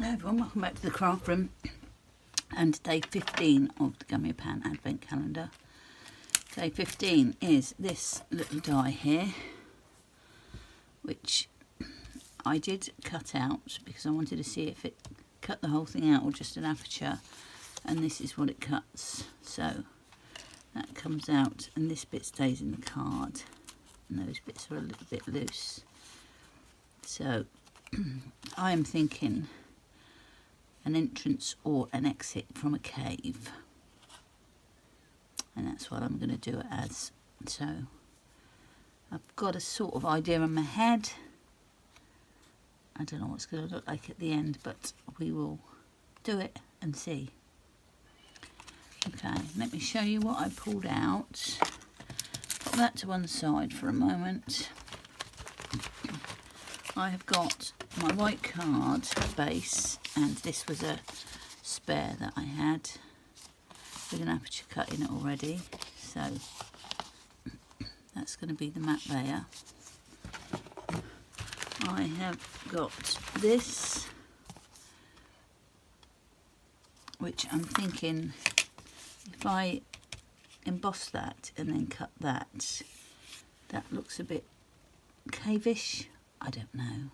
Hello everyone, welcome back to the craft room and day 15 of the Gummiapan Advent Calendar. Day 15 is this little die here, which I did cut out because I wanted to see if it cut the whole thing out or just an aperture, and this is what it cuts. So that comes out and this bit stays in the card and those bits are a little bit loose. So I am thinking an entrance or an exit from a cave, and that's what I'm going to do it as. So I've got a sort of idea in my head. I don't know what it's going to look like at the end, but we will do it and see. Okay, let me show you what I pulled out. Put that to one side for a moment. I have got my white card base, and this was a spare that I had with an aperture cut in it already, so that's going to be the matte layer. I have got this, which I'm thinking if I emboss that and then cut that, that looks a bit cavish. I don't know.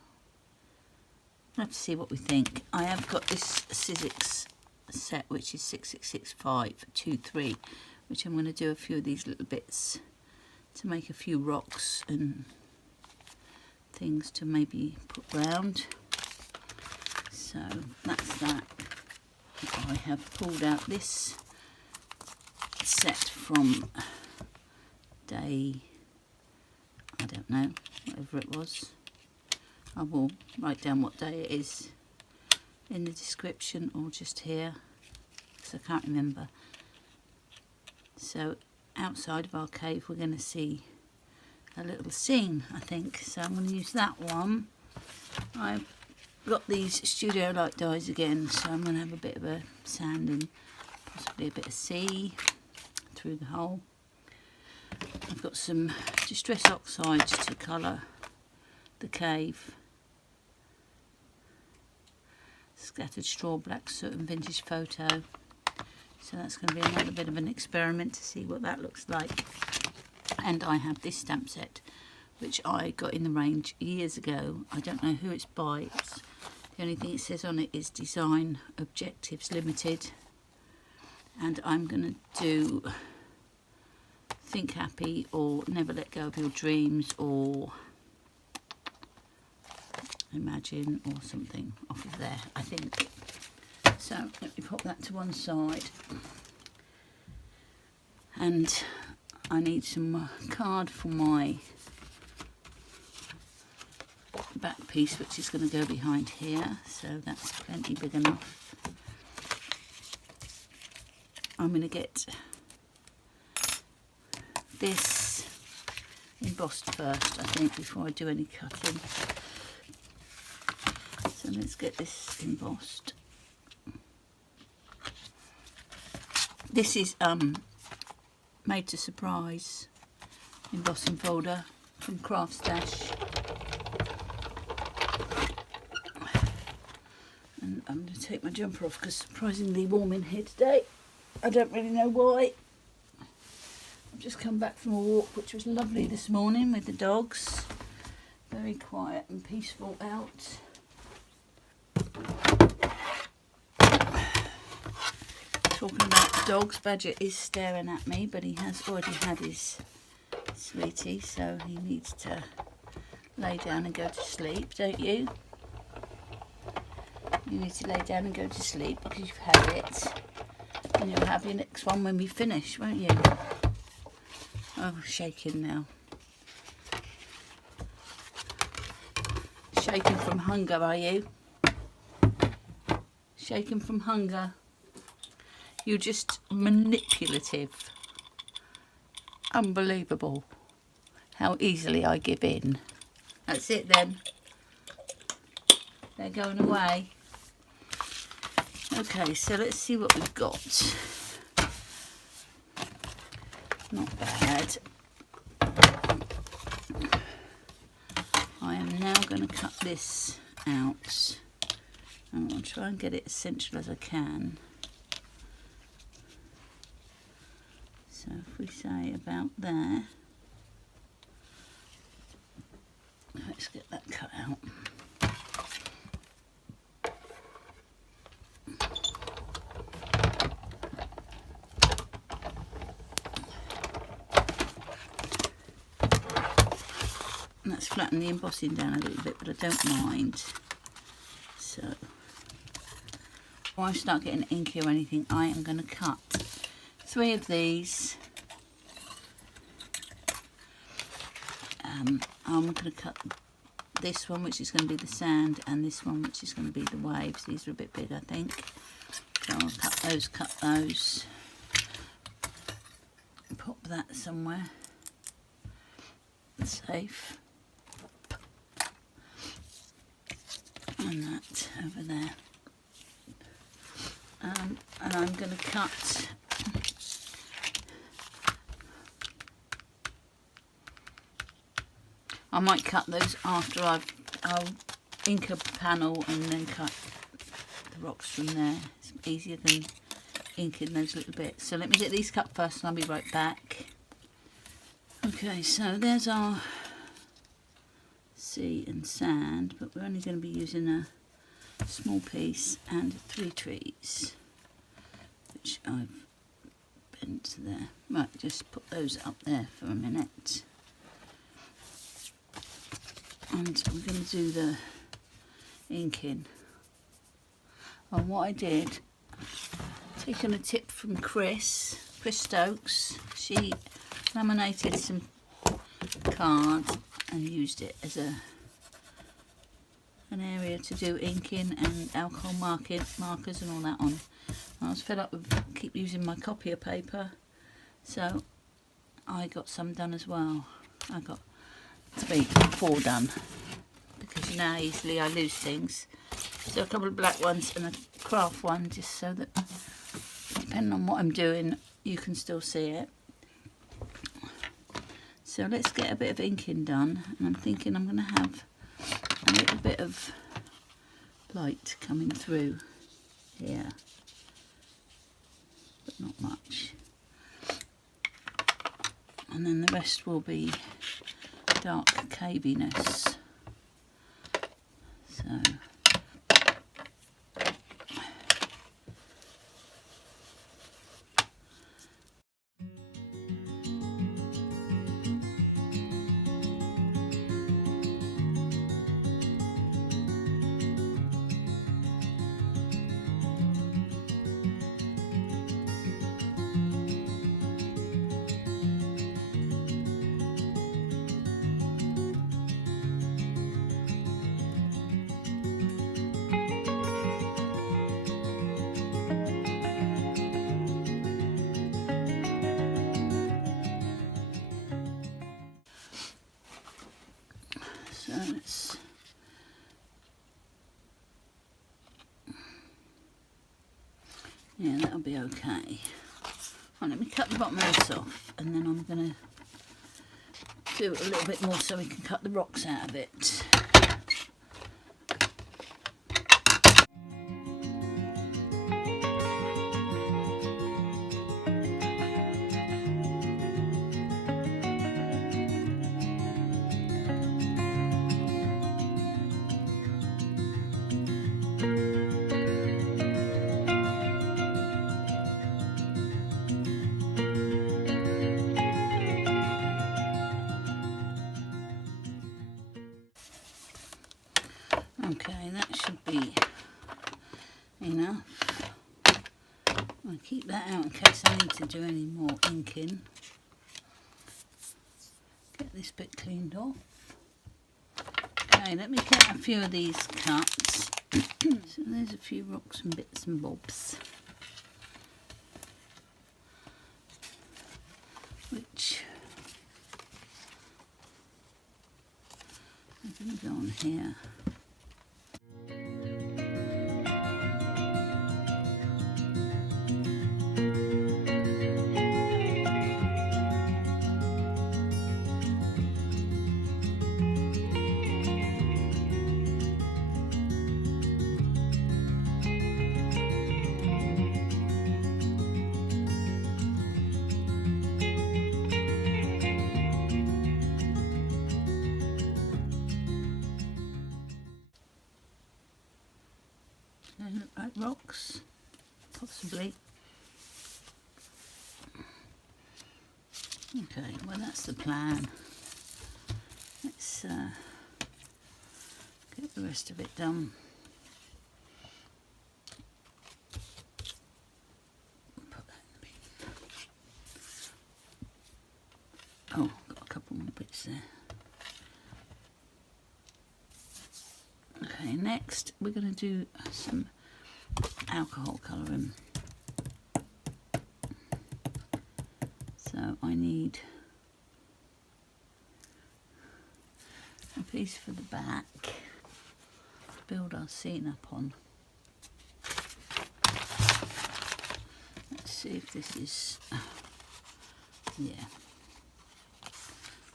We'll have to see what we think. I have got this Sizzix set, which is 6666523, which I'm going to do a few of these little bits to make a few rocks and things to maybe put round. So that's that. I have pulled out this set from day, I don't know, whatever it was. I will write down what day it is in the description or just here, because I can't remember. So outside of our cave we're going to see a little scene, I think, so I'm going to use that one. I've got these studio light dies again, so I'm going to have a bit of a sand and possibly a bit of sea through the hole. I've got some distress oxide to colour the cave, scattered straw, black soot and vintage photo. So that's going to be another bit of an experiment to see what that looks like. And I have this stamp set, which I got in the range years ago. I don't know who it's by. The only thing it says on it is Design Objectives Limited. And I'm going to do Think Happy or Never Let Go of Your Dreams or Imagine or something off of there, I think. So let me pop that to one side, and I need some card for my back piece, which is going to go behind here, so that's plenty big enough. I'm going to get this embossed first, I think, before I do any cutting. So let's get this embossed. This is made to surprise embossing folder from Craft Stash. And I'm going to take my jumper off because it's surprisingly warm in here today. I don't really know why. I've just come back from a walk, which was lovely this morning with the dogs. Very quiet and peaceful out. Talking about the dogs, Badger is staring at me, but he has already had his sweetie, so he needs to lay down and go to sleep, don't you? You need to lay down and go to sleep because you've had it, and you'll have your next one when we finish, won't you? Oh, shaking now. Shaking from hunger, are you? Shaking from hunger. You're just manipulative. Unbelievable how easily I give in. That's it then. They're going away. Okay, so let's see what we've got. Not bad. I am now going to cut this out And I'll try and get it as central as I can. So if we say about there, let's get that cut out. And that's flattened the embossing down a little bit, but I don't mind. So before I start getting inky or anything, I am going to cut 3 of these. I'm going to cut this one, which is going to be the sand, and this one, which is going to be the waves. These are a bit big, I think. So I'll cut those. Pop that somewhere safe. And that over there. And I'm going to cut I might cut those after I'll ink a panel and then cut the rocks from there. It's easier than inking those little bits. So let me get these cut first and I'll be right back. Okay, so there's our sea and sand, but we're only going to be using a small piece and 3 trees, which I've bent there. Right, just put those up there for a minute. And we're going to do the inking. And what I did, taking a tip from Chris Stokes, she laminated some card and used it as an area to do inking and alcohol markers and all that on. I was fed up with keep using my copier paper, so I got some done as well. I got 4 done, because you know how easily I lose things. So a couple of black ones and a craft one, just so that depending on what I'm doing you can still see it. So let's get a bit of inking done, and I'm thinking I'm going to have a little bit of light coming through here, but not much, and then the rest will be dark caviness. So let's yeah, that'll be okay. Right, let me cut the bottom of this off, and then I'm going to do a little bit more so we can cut the rocks out of it. Okay, that should be enough. I'll keep that out in case I need to do any more inking. Get this bit cleaned off. Okay, let me get a few of these cuts. So there's a few rocks and bits and bobs, which are going to go on here. rocks, possibly. Okay, well that's the plan. Let's get the rest of it done. Put that in the bin. Oh, got a couple more bits there. Okay, next we're going to do some alcohol colouring. So I need a piece for the back to build our scene up on. Let's see if this is, yeah.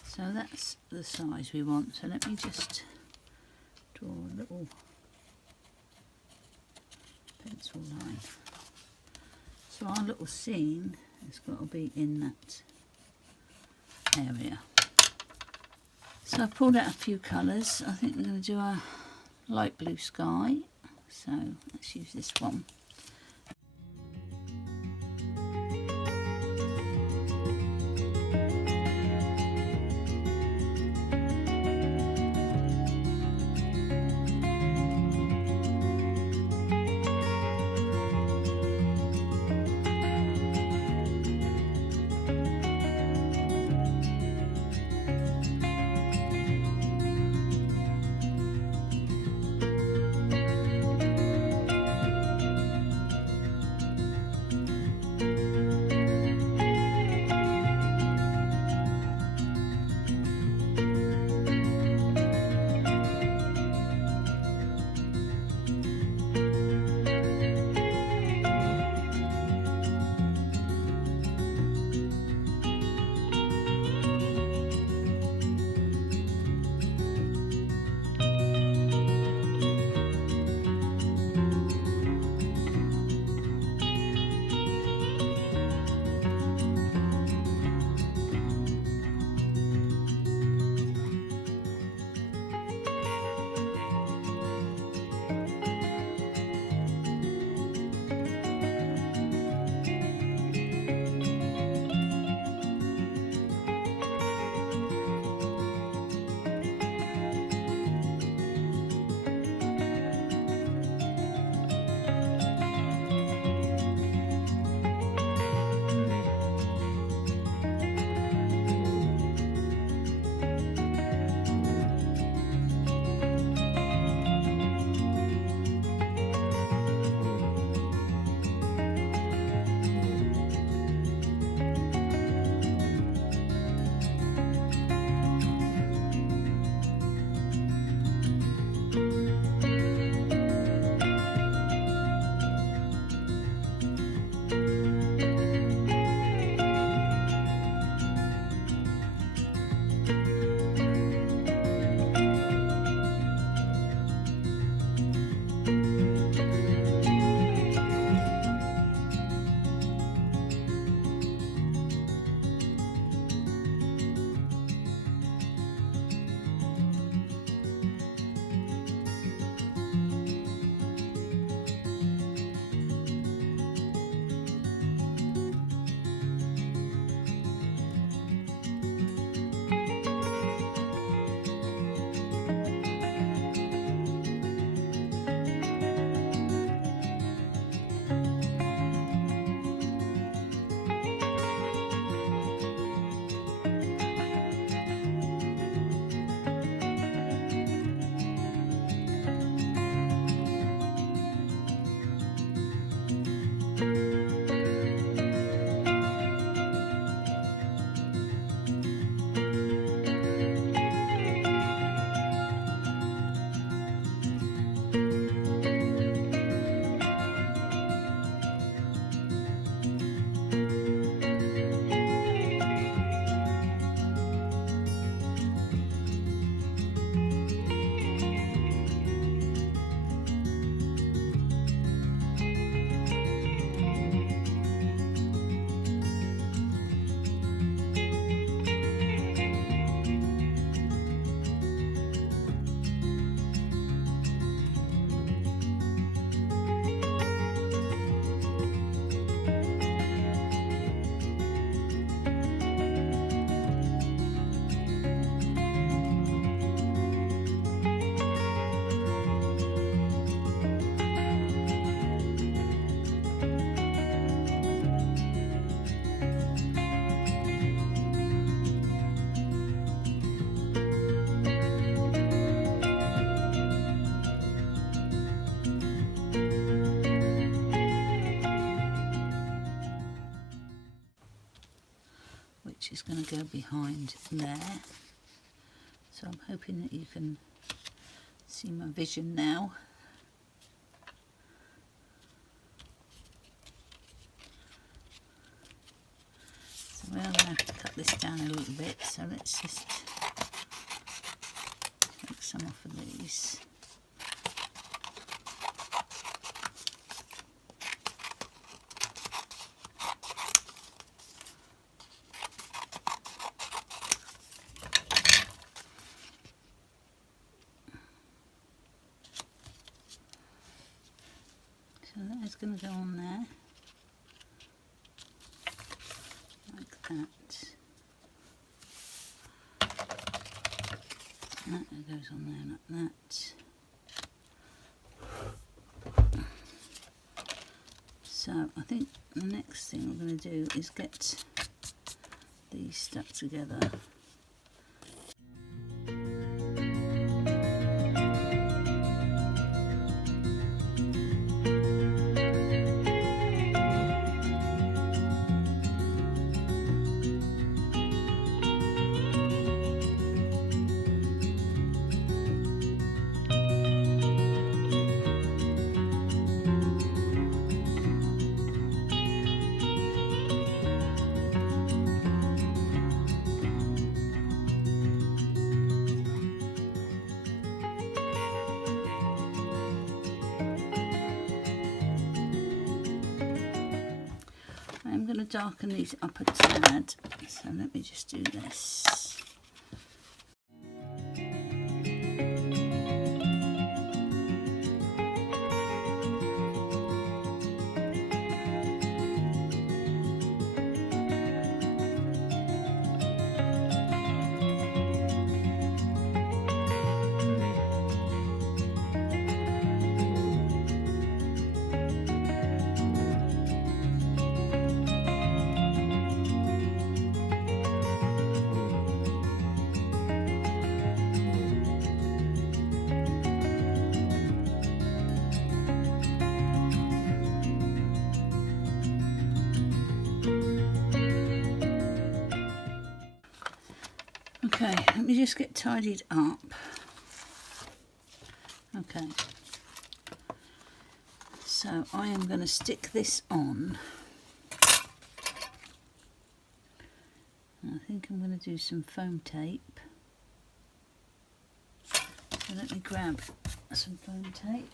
So that's the size we want. So let me just draw a little pencil line. So our little scene has got to be in that area. So I've pulled out a few colours. I think we're going to do a light blue sky. So let's use this one. which is going to go behind there. So I'm hoping that you can see my vision now. So we are going to have to cut this down a little bit, so let's just take some off of these. So that is going to go on there, like that. That goes on there like that. So I think the next thing we're going to do is get these stuck together. I'm going to darken these up a tad, so let me just do this. Okay, let me just get tidied up. Okay, so I am going to stick this on. I think I'm going to do some foam tape. So let me grab some foam tape.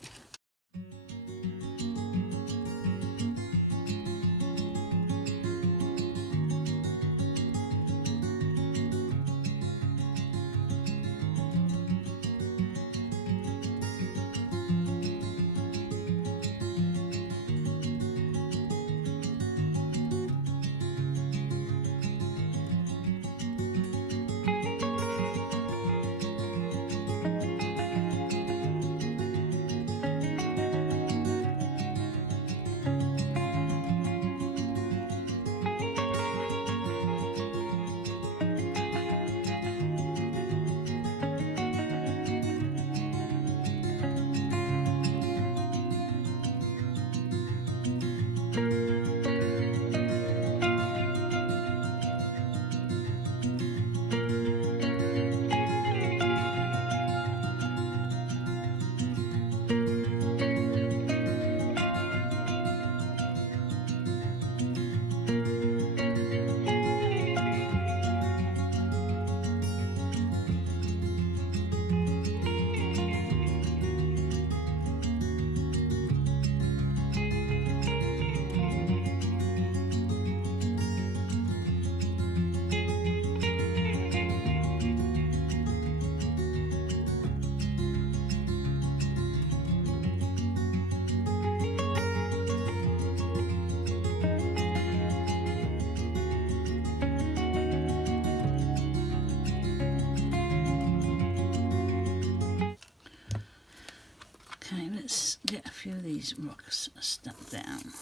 Let's get a few of these rocks stuck down.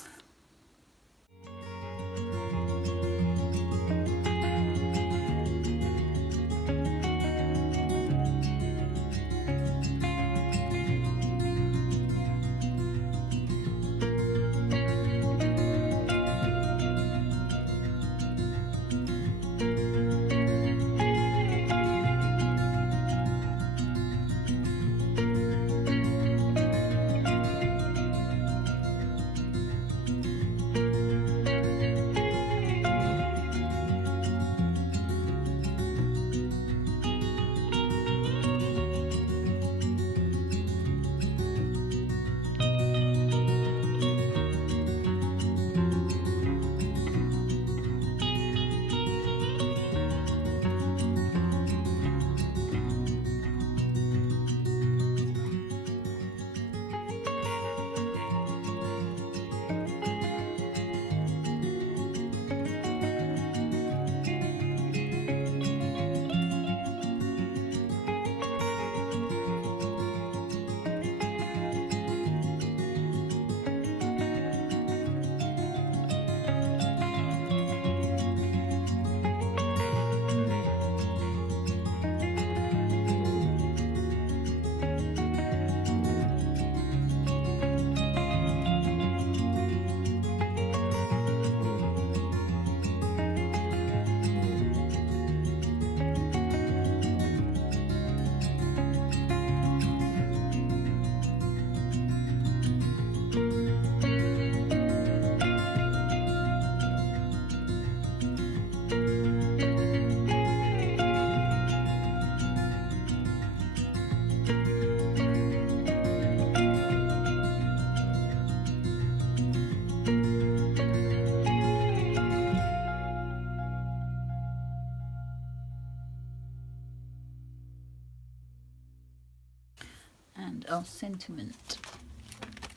and our sentiment,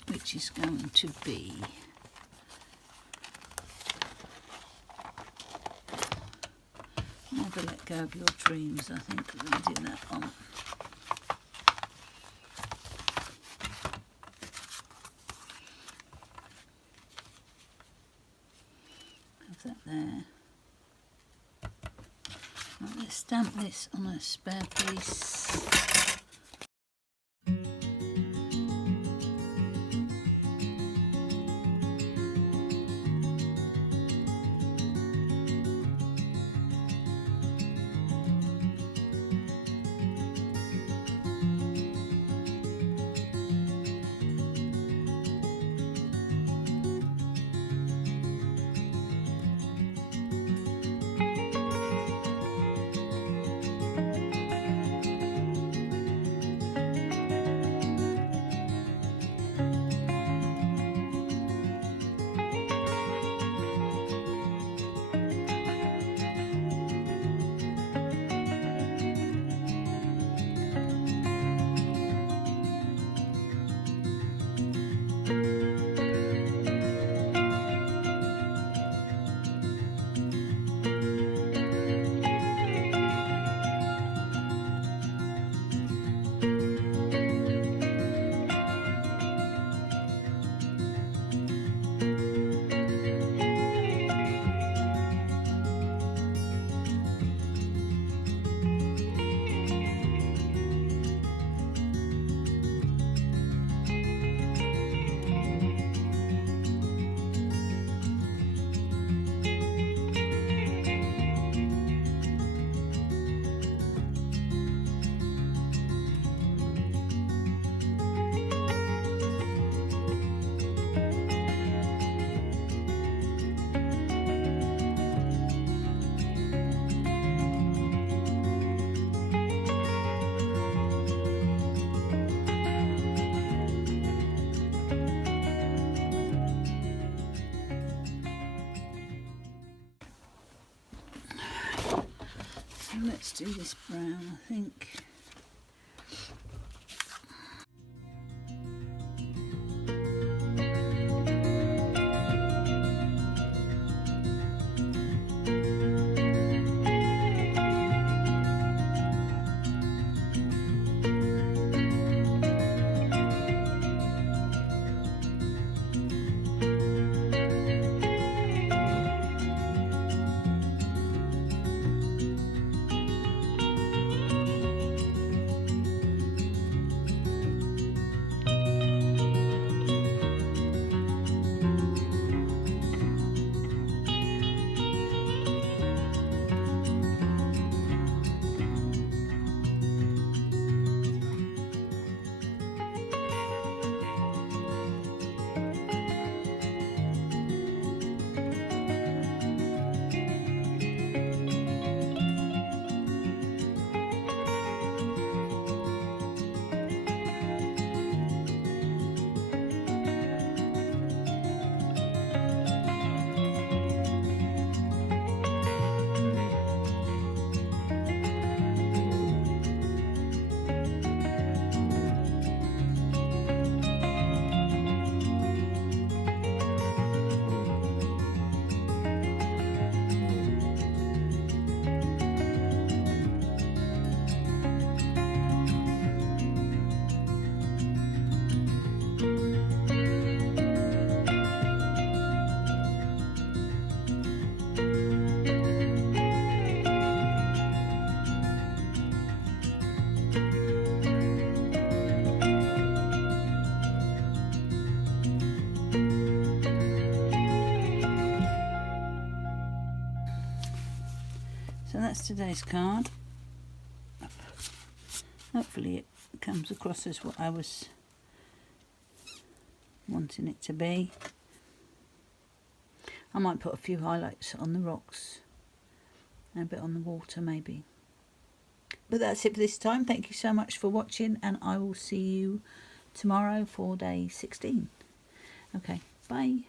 which is going to be never let go of your dreams. I think we're going to do that one. Have that there. Right, let's stamp this on a spare piece. Let's do this brown, I think. So that's today's card. Hopefully it comes across as what I was wanting it to be. I might put a few highlights on the rocks and a bit on the water maybe. But that's it for this time. Thank you so much for watching, and I will see you tomorrow for day 16. Okay, bye.